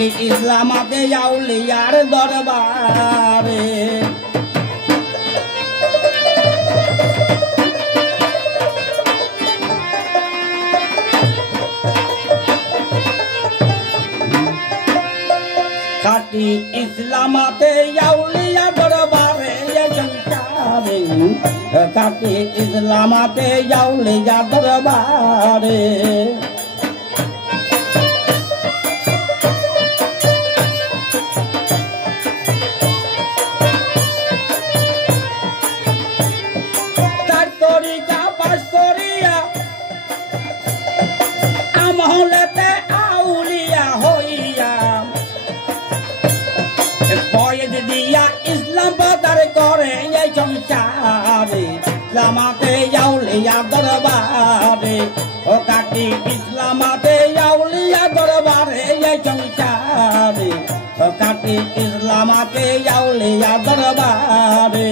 কাটি ইসলামাতে আউলিয়ার দরবারে কাটি ইসলামাতে আউলিয়া দরবারে জমিদারে কাটি ইসলামাতে আউলিয়া দরবারে তার তরিকা পাশ করিয়া আমহলেতে আউলিয়া হইয়া বয়েদ দিয়া ইসলাম প্রচার করে এই সংসারে ইসলামাতে আউলিয়া দরবারে ও কাটি ইসলামাতে আউলিয়া দরবারে এই সংসারে ও কাটি ইসলামাতে আউলিয়া দরবারে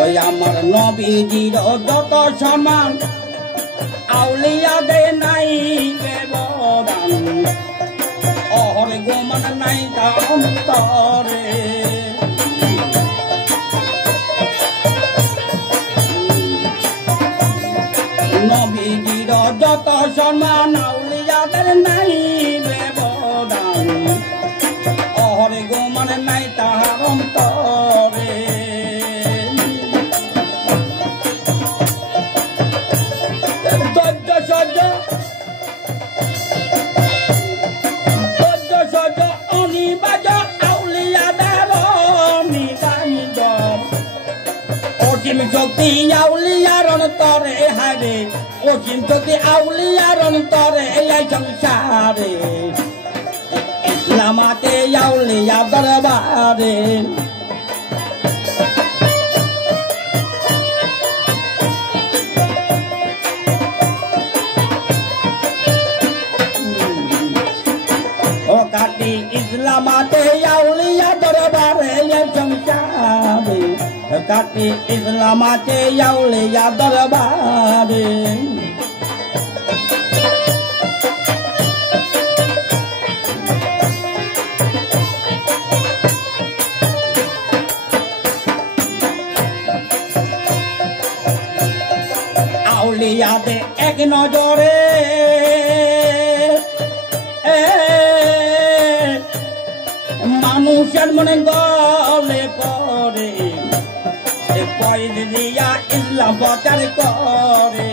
ওই আমার নবীজির যত সম্মান আউলিয়াদের নাই ব্যবধান অহরে গোমান নাই তার অন্তরে নবীজির যত সম্মান আউলিয়াদের নাই ব্যবধান অহরে গোমান নাই তার অন্তরে শক্তি আউলিয়ার অন্তরে হারে অসীম শক্তি আউলিয়ার অন্তরে এই সংসারে ইসলামাতে আউলিয়া দরবারে ও কাটি ইসলামাতে আউলিয়া দরবারে এই সংসারে কাটি ইসলামাতে আউলিয়া দরবারে আউলিয়াতে এক নজরে মানুষের মনে গলে পড়ে পয়েদ দিয়া ইসলাম প্রচার করে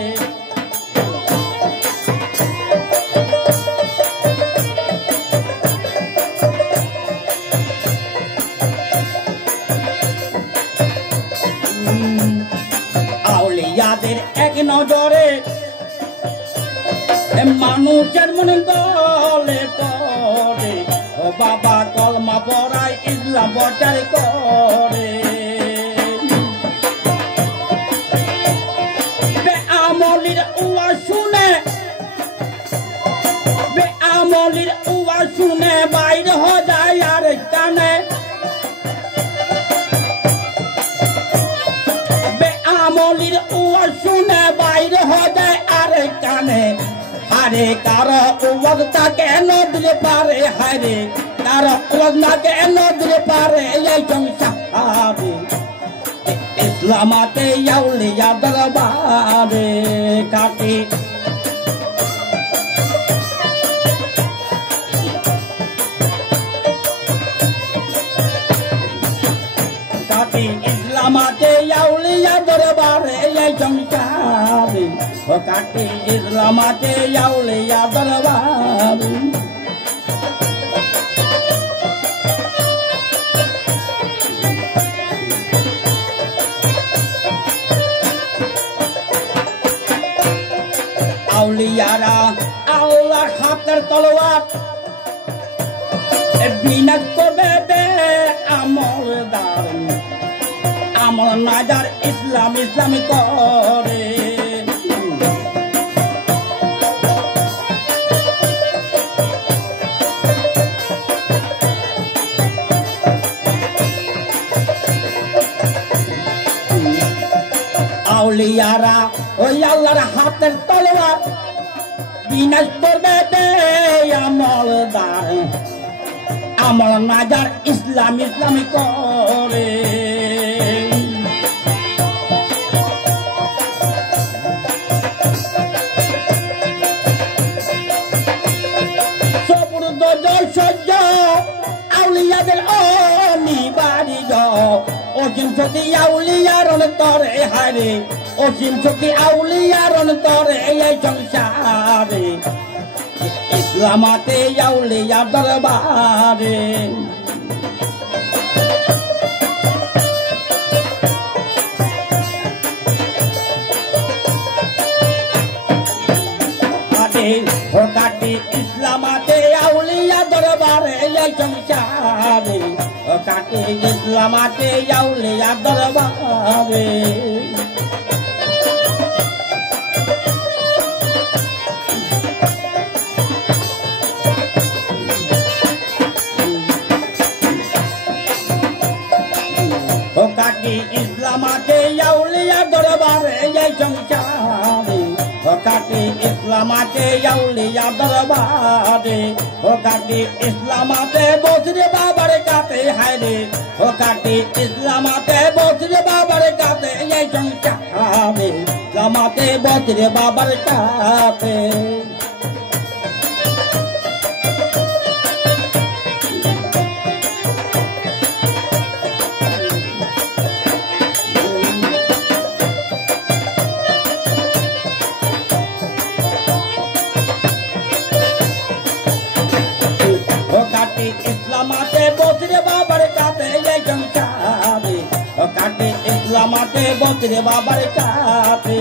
আউলিয়াদের এক নজরে মানুষের মনে গলে পড়ে ও বাবা কলমা পড়ায় ইসলাম প্রচার করে বেআমলির উওয়াজ শুনে বাইর হয়ে যায় আর কানে বেআমলির উওয়াজ শুনে বাইর হয়ে যায় আর কানে হারে কার উওয়াজ তাকে নদরে পারে হারে কার উওয়াজ নাকে নদরে পারে এই সংসারে ইসলামাতে আউলিয়া দরবারে কাটি কাটি ইসলামাতে আউলিয়া দরবারে এই সংসারে ও কাটি ইসলামাতে আউলিয়া দরবারে আউলিয়ারা আল্লাহর হাতের তলোয়ার বিনাশ করবে বে আমলদার আমল নাজার ইসলাম ইসলামী করে আউলিয়ারা ওই আল্লাহর হাতের তলোয়ার বিনাশ করবে বে আমলদার আমল নাজার ইসলাম ইসলামী করে সবুর্দ সহ্য আউলিয়াদের অনিবার্য অসীম শক্তি আউলিয়ার অন্তরে হারে অসীম শক্তি আউলিয়ার অন্তরে এই সংসারে ইসলামাতে আউলিয়া দরবারে কাটি ইসলামাতে আউলিয়া দরবারে এই সংসারে কাটি ইসলামাতে আউলিয়া দরবারে কাটি ইসলামাতে আউলিয়া দরবারে এই সংসারে কাটি ইসলামাতে আউলিয়া দরবারে কাটি ইসলামাতে বসরে বাবার কাতে হায়রে কাটি ইসলামাতে বসরে বাবার কাতে এই সংসারে ইসলামাতে বসরে বাবার কাতে ইসলামাতে বসরে বাবার কাতে এই সংসারে কাটি ইসলামাতে বসরে বাবার কাতে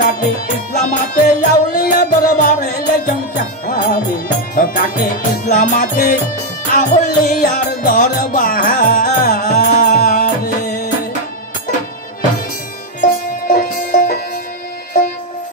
কাটি ইসলামাতে আউলিয়া দরবারে এই সংসারে কাটি ইসলামাতে